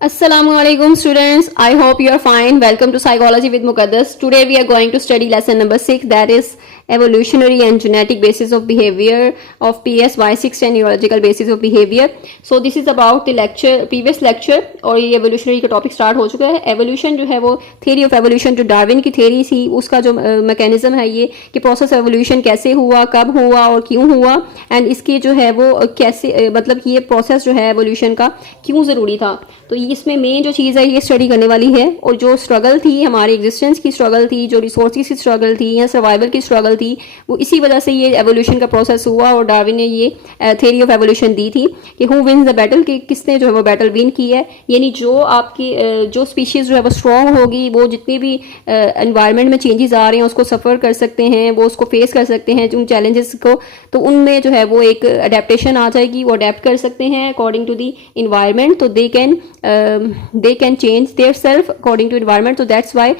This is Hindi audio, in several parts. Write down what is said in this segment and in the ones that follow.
Assalamualaikum students. I hope you are fine. Welcome to Psychology with Muqaddas. Today we are going to study lesson number 6, that is evolutionary and genetic basis of behavior of PSY6 and neurological basis of behavior. So this is about the previous lecture और ये evolutionary का topic start हो चुका है. Evolution जो है वो theory of evolution जो डार्विन की theory थी उसका जो mechanism है ये कि process of evolution कैसे हुआ, कब हुआ और क्यों हुआ, and इसकी जो है वो कैसे मतलब कि ये process जो है evolution का क्यों ज़रूरी था. तो इसमें मेन जो चीज़ है ये स्टडी करने वाली है. और जो स्ट्रगल थी हमारी एग्जिस्टेंस की स्ट्रगल थी, जो रिसोर्सेज की स्ट्रगल थी या सर्वाइवल की स्ट्रगल थी, वो इसी वजह से ये एवोल्यूशन का प्रोसेस हुआ. और डार्विन ने ये थ्योरी ऑफ एवोल्यूशन दी थी कि हु विन्स द बैटल, कि किसने जो है वो बैटल विन की है. यानी जो आपकी जो स्पीशीज़ जो है वो स्ट्रॉन्ग होगी वो जितनी भी एनवायरनमेंट में चेंजेस आ रहे हैं उसको सफ़र कर सकते हैं, वो उसको फेस कर सकते हैं उन चैलेंजेस को. तो उनमें जो है वो एक अडेप्टेशन आ जाएगी, वो अडेप्ट कर सकते हैं अकॉर्डिंग टू द इन्वायरमेंट. तो they can change their self according to environment. तो दैट्स वाई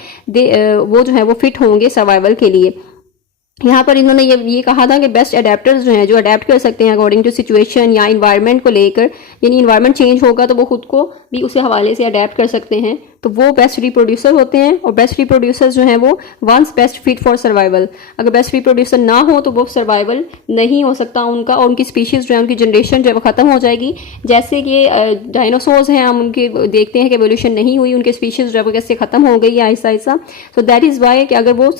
वो जो है वो फिट होंगे सर्वाइवल के लिए. यहाँ पर इन्होंने ये कहा था कि बेस्ट अडेप्टर्स जो हैं जो अडेप्ट कर सकते हैं अकॉर्डिंग टू सिचुएशन या इन्वायरमेंट को लेकर. यानी इन्वायरमेंट चेंज होगा तो वो खुद को भी उसी हवाले से अडेप्ट कर सकते हैं. तो वो बेस्ट रिप्रोड्यूसर होते हैं. और बेस्ट रिप्रोड्यूसर्स जो हैं वो ones best fit for survival. अगर बेस्ट रिप्रोड्यूसर ना हो तो वो सर्वाइवल नहीं हो सकता उनका, और उनकी स्पीशीज़ जो है उनकी जनरेशन जो है वो ख़त्म हो जाएगी. जैसे कि डायनासोर्स हैं, हम उनके देखते हैं कि एवोल्यूशन नहीं हुई, उनके स्पीशीज़ जो है वो कैसे ख़त्म हो गई Aahista Aahista. So that is why कि अगर वो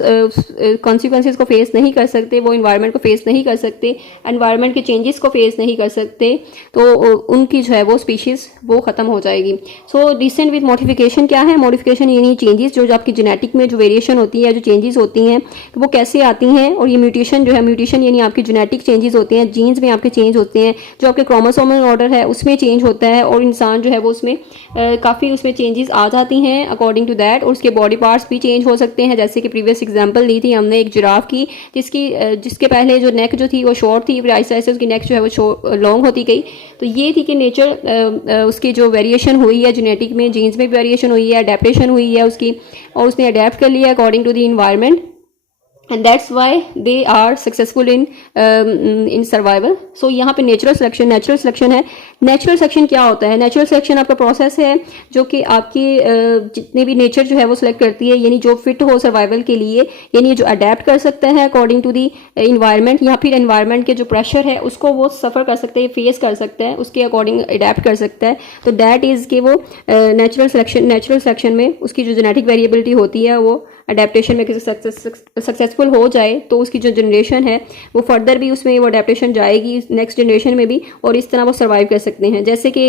कॉन्सिक्वेंसेज को फेस नहीं कर सकते, वो इन्वायरमेंट को फेस नहीं कर सकते, एनवायरमेंट के चेंजेस को फेस नहीं कर सकते, तो उनकी जो है वो स्पीशीज़ वो ख़त्म हो जाएगी. सो डिसेंट विद मॉडिफिकेशन क्या है? मॉडिफिकेशन यानी चेंजेस जो आपकी जेनेटिक में जो वेरिएशन होती है, जो चेंजेस होती हैं तो वो कैसे आती हैं. और ये म्यूटेशन जो है, म्यूटेशन यानी आपकी जेनेटिक चेंजेस होते हैं, जीन्स में आपके चेंज होते हैं, जो आपके क्रोमोसोमल ऑर्डर है उसमें चेंज होता है, और इंसान जो है वो उसमें काफ़ी उसमें चेंजेस आ जाती हैं अकॉर्डिंग टू दैट. और उसके बॉडी पार्ट्स भी चेंज हो सकते हैं. जैसे कि प्रीवियस एग्जाम्पल ली थी हमने एक जिराफ की, जिसके पहले जो नेक जो थी वो शॉर्ट थी, फिर आहिस्ता आहिस्ता उसकी नेक जो है वो लॉन्ग होती गई. तो ये थी कि नेचर उसकी जो वेरिएशन हुई है जेनेटिक में, जीन्स में भी वेरिएशन हुई है, अडेप्टेशन हुई है उसकी, और उसने अडेप्ट कर लिया according to the environment. And that's why they are successful in survival. So यहाँ पे नेचुरल सिलेक्शन है. नेचुरल सिलेक्शन क्या होता है? नेचुरल सिलेक्शन आपका प्रोसेस है जो कि आपकी जितने भी नेचर जो है वो सिलेक्ट करती है, यानी जो फिट हो सर्वाइवल के लिए, यानी जो अडेप्ट कर सकता है अकॉर्डिंग टू दी इन्वायरमेंट, या फिर इन्वायरमेंट के जो प्रेशर है उसको वो सफ़र कर सकते हैं, फेस कर सकता है, उसके अकॉर्डिंग अडेप्ट कर सकता है. तो दैट इज़ कि वो नेचुरल सिलेक्शन में उसकी जो जेनेटिक वेरिएबिलिटी होती है वो अडेप्टेशन में सक्सेसफुल हो जाए तो उसकी जो जनरेशन है वो फर्दर भी उसमें वो अडेप्टेशन जाएगी नेक्स्ट जनरेशन में भी, और इस तरह वो सर्वाइव कर सकते हैं. जैसे कि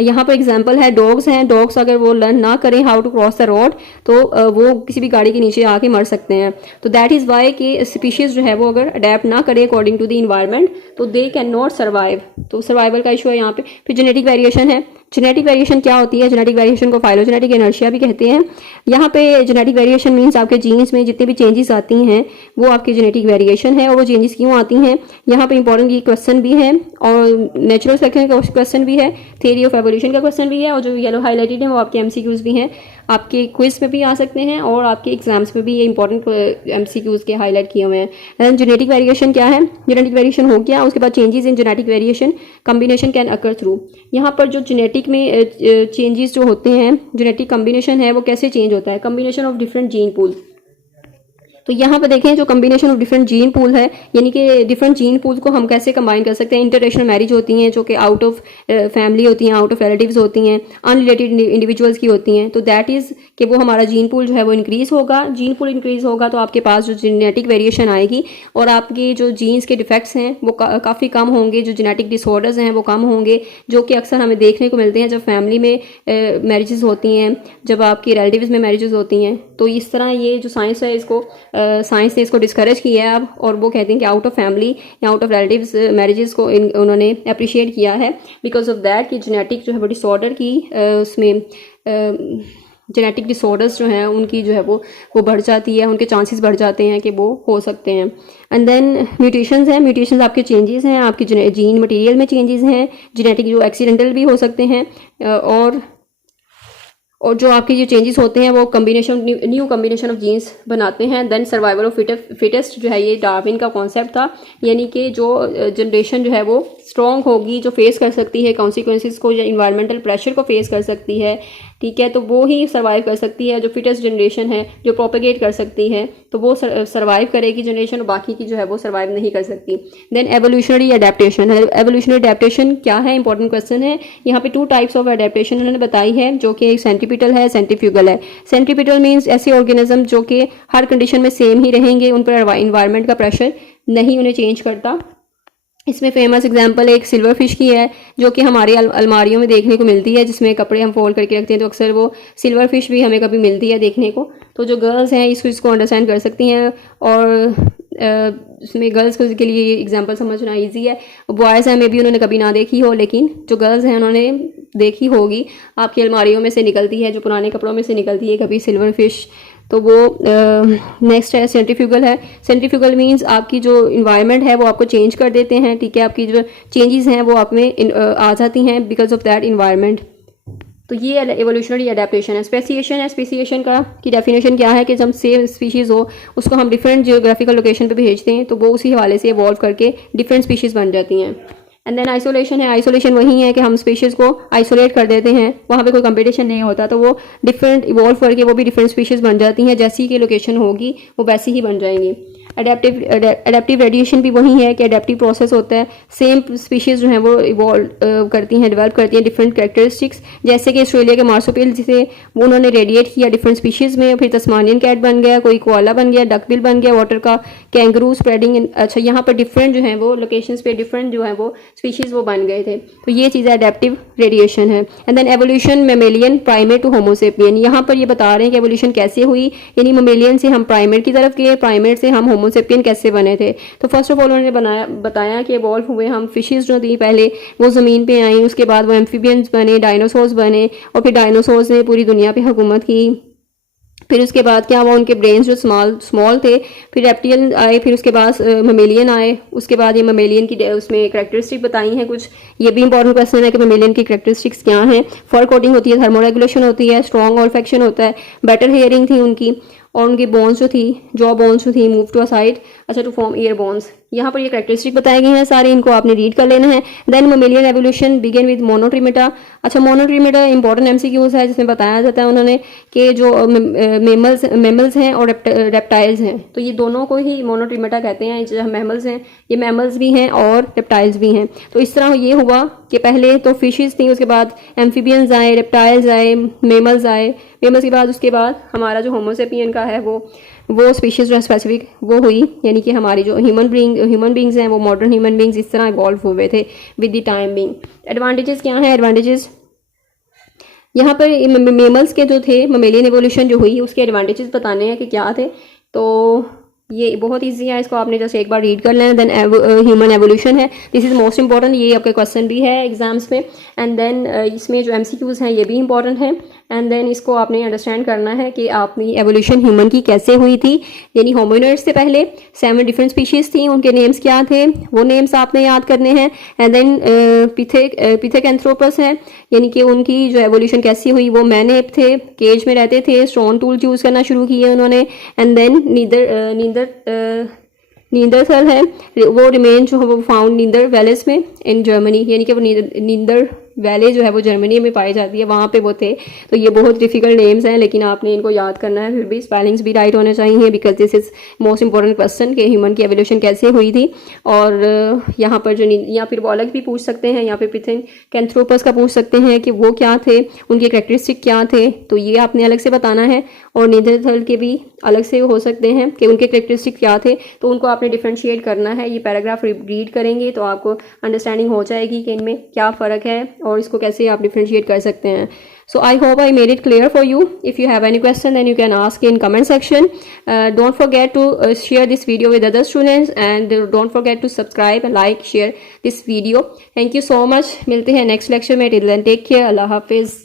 यहाँ पर एग्जांपल है डॉग्स हैं. डॉग्स अगर वो लर्न ना करें how to cross the road तो वो किसी भी गाड़ी के नीचे आके मर सकते हैं. तो दैट इज़ वाई कि स्पीशीज़ जो है वो अगर अडेप्ट ना करे अकॉर्डिंग टू द इन्वायरमेंट तो दे कैन नॉट सर्वाइव. तो सर्वाइवल का इशू है यहाँ पे. फिर जेनेटिक वेरिएशन है. जेनेटिक वेरिएशन क्या होती है? जेनेटिक वेरिएशन को फाइलोजेनेटिक इनर्शिया भी कहते हैं. यहाँ पे जेनेटिक वेरिएशन मीन्स आपके जीन्स में जितने भी चेंजेस आती हैं वो आपकी जेनेटिक वेरिएशन है. और वो चेंजेस क्यों आती हैं यहाँ पे इंपॉर्टेंट ये क्वेश्चन भी है, और नेचुरल सिलेक्शन का क्वेश्चन भी है, थ्योरी ऑफ एवोल्यूशन का क्वेश्चन भी है, और जो येलो हाईलाइटेड है वो आपके एमसीक्यूज भी हैं. आपके क्विज में भी आ सकते हैं और आपके एग्जाम्स में भी ये इंपॉर्टेंट एमसीक्यूज के हाईलाइट किए हुए हैं. जेनेटिक वेरिएशन क्या है? जेनेटिक वेरिएशन हो गया, उसके बाद changes in genetic variation combination can occur through. यहाँ पर जो जेनेटिक में चेंजेस जो होते हैं, जेनेटिक कम्बिनेशन है वो कैसे चेंज होता है? Combination of different gene pool. तो यहाँ पर देखें जो combination of different gene pool है, यानी कि डिफरेंट जीन पूल को हम कैसे कंबाइन कर सकते हैं. इंटररेशनल मैरिज होती हैं जो कि आउट ऑफ फैमिली होती हैं, आउट ऑफ रिलेटिव्स होती हैं, अनरिलेटेड इंडिविजुअल्स की होती हैं. तो दैट इज़ कि वो हमारा जीन पूल जो है वो इंक्रीज़ होगा. जीन पूल इंक्रीज़ होगा तो आपके पास जो जेनेटिक वेरिएशन आएगी और आपकी जो जीन्स के डिफेक्ट्स हैं वो काफ़ी कम होंगे, जो जेनेटिक डिसऑर्डर्स हैं वो कम होंगे, जो कि अक्सर हमें देखने को मिलते हैं जब फैमिली में मैरिजेस होती हैं, जब आपकी रिलेटिव्स में मैरिजेस होती हैं. तो इस तरह ये जो साइंस है इसको साइंस ने इसको डिस्करेज किया है अब, और वो कहते हैं कि आउट ऑफ फैमिली या आउट ऑफ रिलेटिव्स मैरिजेस को उन्होंने अप्रिशिएट किया है बिकॉज ऑफ दैट कि जेनेटिक जो है वो डिसऑर्डर की उसमें जेनेटिक डिसऑर्डर्स जो हैं उनकी जो है वो बढ़ जाती है, उनके चांसेस बढ़ जाते हैं कि वो हो सकते हैं. एंड देन म्यूटेशंस हैं. म्यूटेशंस आपके चेंजेस हैं, आपकी जीन मटेरियल में चेंजेस हैं, जेनेटिक जो एक्सीडेंटल भी हो सकते हैं, और जो आपके ये चेंजेस होते हैं वो combination new combination of genes बनाते हैं। देन सर्वाइवल ऑफ फिटेस्ट जो है ये डार्विन का कॉन्सेप्ट था, यानी कि जो जनरेशन जो है वो स्ट्रॉन्ग होगी, जो फेस कर सकती है कॉन्सिक्वेंसेस को या इन्वायरमेंटल प्रेशर को फेस कर सकती है, ठीक है, तो वो ही सर्वाइव कर सकती है। जो फिटेस्ट जनरेशन है जो प्रोपेगेट कर सकती है तो वो सर्वाइव करेगी जनरेशन, और बाकी की जो है वो सर्वाइव नहीं कर सकती। देन एवोल्यूशनरी अडेप्टेशन है। एवोल्यूशनरी अडेप्टेशन क्या है, इंपॉर्टेंट क्वेश्चन है। यहाँ पे 2 टाइप्स ऑफ अडेप्टेशन उन्होंने बताई है, जो कि एक सेंट्रीपिटल है, सेंट्रीफ्यूगल है। सेंट्रीपिटल मीन्स ऐसे ऑर्गेनिज्म जो कि हर कंडीशन में सेम ही रहेंगे, उन पर इन्वायरमेंट का प्रेशर नहीं उन्हें चेंज करता। इसमें फेमस एग्जांपल एक सिल्वर फिश की है, जो कि हमारी अलमारियों में देखने को मिलती है, जिसमें कपड़े हम फोल्ड करके रखते हैं, तो अक्सर वो सिल्वर फिश भी हमें कभी मिलती है देखने को। तो जो गर्ल्स हैं इसको अंडरस्टैंड कर सकती हैं, और इसमें गर्ल्स के लिए ये एग्जांपल समझना इजी है। बॉयज़ हैं मे भी उन्होंने कभी ना देखी हो, लेकिन जो गर्ल्स हैं उन्होंने देखी होगी, आपकी अलमारियों में से निकलती है, जो पुराने कपड़ों में से निकलती है कभी सिल्वर फिश। तो वो नेक्स्ट है सेंट्रीफ्यूगल है। सेंट्रीफ्यूगल मींस आपकी जो इन्वायरमेंट है वो आपको चेंज कर देते हैं, ठीक है, आपकी जो चेंजेस हैं वो आप में आ जाती हैं बिकॉज ऑफ दैट इन्वायरमेंट। तो ये एवोल्यूशनरी अडेप्टेशन है। स्पेसिएशन है। स्पेसिएशन का की डेफिनेशन क्या है कि जब सेम स्पीशीज़ हो उसको हम डिफरेंट जियोग्राफिकल लोकेशन पे भेजते हैं तो वो उसी हवाले से इवॉल्व करके डिफरेंट स्पीशीज़ बन जाती हैं। एंड देन आइसोलेशन है। आइसोलेशन वही है कि हम स्पीशीज़ को आइसोलेट कर देते हैं, वहाँ पे कोई कंपटीशन नहीं होता, तो वो डिफरेंट इवॉल्व करके वो भी डिफरेंट स्पीशीज़ बन जाती हैं, जैसी की लोकेशन होगी वो वैसी ही बन जाएंगी। अडेप्टिव रेडिएशन भी वही है कि अडेप्टिव प्रोसेस होता है, सेम स्पीशीज़ जो हैं वो इवॉल्व करती हैं, डेवलप करती हैं डिफरेंट कैरेक्टरिस्टिक्स, जैसे कि ऑस्ट्रेलिया के मार्सुपियल जिसे वो उन्होंने रेडिएट किया डिफरेंट स्पीशीज़ में, फिर तस्मानियन कैट बन गया, कोई कोआला बन गया, डकबिल बन गया, वाटर का कैंगरू स्प्रेडिंग। अच्छा, यहाँ पर डिफरेंट जो हैं वो लोकेशंस पे डिफरेंट जो है वो स्पीशीज़ वो बन गए थे। तो ये चीज़ अडेप्टिव रेडिएशन है। And then evolution mammalian primate to homo sapien. यहाँ पर ये बता रहे हैं कि एवोल्यूशन कैसे हुई, यानी मेमेलियन से हम प्राइमेट की तरफ गए, प्राइमेट से हम होमोसेपियन कैसे बने थे। तो फर्स्ट ऑफ ऑल उन्होंने बताया कि इवॉल्व हुए हम फिशेज जो थी पहले वो ज़मीन पे आई, उसके बाद वो एम्फीबियंस बने, डायनासोर्स बने, और फिर डायनासोर्स ने पूरी दुनिया पे हुकूमत की। फिर उसके बाद क्या हुआ, उनके ब्रेन्स जो स्मॉल थे, फिर रेप्टिलियन आए, फिर उसके बाद ममेलियन आए। उसके बाद ये ममेलियन की उसमें करैक्टरिस्टिक बताई हैं कुछ, ये भी इंपॉर्टेंट क्वेश्चन है कि ममेलियन की करैक्टरिस्टिक्स क्या हैं। फर कोटिंग होती है, थर्मोरेगुलेशन होती है, स्ट्रॉन्ग ऑल्फैक्शन होता है, बेटर हेयरिंग थी उनकी, और उनकी बोन्स जो थी, जॉ बोन्स जो थी, मूव टू अ साइड, अच्छा, टू फॉर्म ईयर बोन्स। यहाँ पर ये करैक्टरिस्टिक बताए गए हैं सारे, इनको आपने रीड कर लेना है। Then mammalian evolution began with monotremata. अच्छा, मोनोट्रिमेटा इंपॉर्टेंट एमसीक्यूज है जिसमें बताया जाता है उन्होंने कि जो मेमल्स हैं और रेप्टाइल्स हैं, तो ये दोनों को ही मोनोट्रिमेटा कहते हैं। जो मेमल्स हैं ये मेमल्स भी हैं और रेप्टाइल्स भी हैं। तो इस तरह ये हुआ कि पहले तो फिशेस थी, उसके बाद एम्फीबियंस आए, रेप्टाइल्स आए, मेमल्स आए, मेमल्स के बाद उसके बाद हमारा जो होमोसेपियन का है वो स्पीशीज जो स्पेसिफिक वो हुई, यानी कि हमारी जो ह्यूमन बींग्स हैं वो मॉडर्न ह्यूमन बींग्स इस तरह इवॉल्व हुए थे with the time being. Advantages क्या हैं? एडवांटेजेस यहाँ पर मेमल्स के जो थे, ममेलियन एवोल्यूशन जो हुई उसके एडवांटेजेस बताने हैं कि क्या थे। तो ये बहुत इजी है, इसको आपने जैसे एक बार रीड कर लेना। देन ह्यूमन एवोल्यूशन है, दिस इज मोस्ट इंपॉर्टेंट, ये आपके क्वेश्चन भी है एग्जाम्स में। एंड देन इसमें जो एमसीक्यूज हैं ये भी इंपॉर्टेंट है। एंड देन इसको आपने अंडरस्टैंड करना है कि आपकी एवोल्यूशन ह्यूमन की कैसे हुई थी, यानी होमिनिड्स से पहले 7 डिफरेंट स्पीशीज थी, उनके नेम्स क्या थे वो नेम्स आपने याद करने हैं। एंड देन पिथेकैंथ्रोपस है, यानी कि उनकी जो एवोल्यूशन कैसी हुई, वो मैनएप थे, केज में रहते थे, स्टोन टूल यूज़ करना शुरू किए उन्होंने। एंड देन नींदरथल है, वो रिमेन जो है वो फाउंड नींदर वैलेस में इन जर्मनी, यानी कि वो नींदर वैले जो है वो जर्मनी में पाई जाती है, वहाँ पे वो थे। तो ये बहुत डिफिकल्ट नेम्स हैं, लेकिन आपने इनको याद करना है, फिर भी स्पेलिंग्स भी राइट होने चाहिए because this is most important question कि ह्यूमन की एवोल्यूशन कैसे हुई थी। और यहाँ पर जो या फिर वो अलग भी पूछ सकते हैं, या फिर पिथेकैंथ्रोपस का पूछ सकते हैं कि वो क्या थे, उनके करैक्टरिस्टिक क्या थे, तो ये आपने अलग से बताना है। और नींदरथल के भी अलग से हो सकते हैं कि उनके करैक्टरिस्टिक क्या थे, तो उनको आपने डिफ्रेंशिएट करना है। ये पैराग्राफ रीड करेंगे तो आपको अंडरस्टैंडिंग हो जाएगी कि इनमें क्या फ़र्क है और इसको कैसे आप डिफ्रेंशिएट कर सकते हैं। So I hope I made it clear for you. If you have any question then you can ask in comment section. Don't forget to share this video with other students and don't forget to subscribe and like, share this video. Thank you so much. मिलते हैं next lecture में. Till then take care. Allah Hafiz.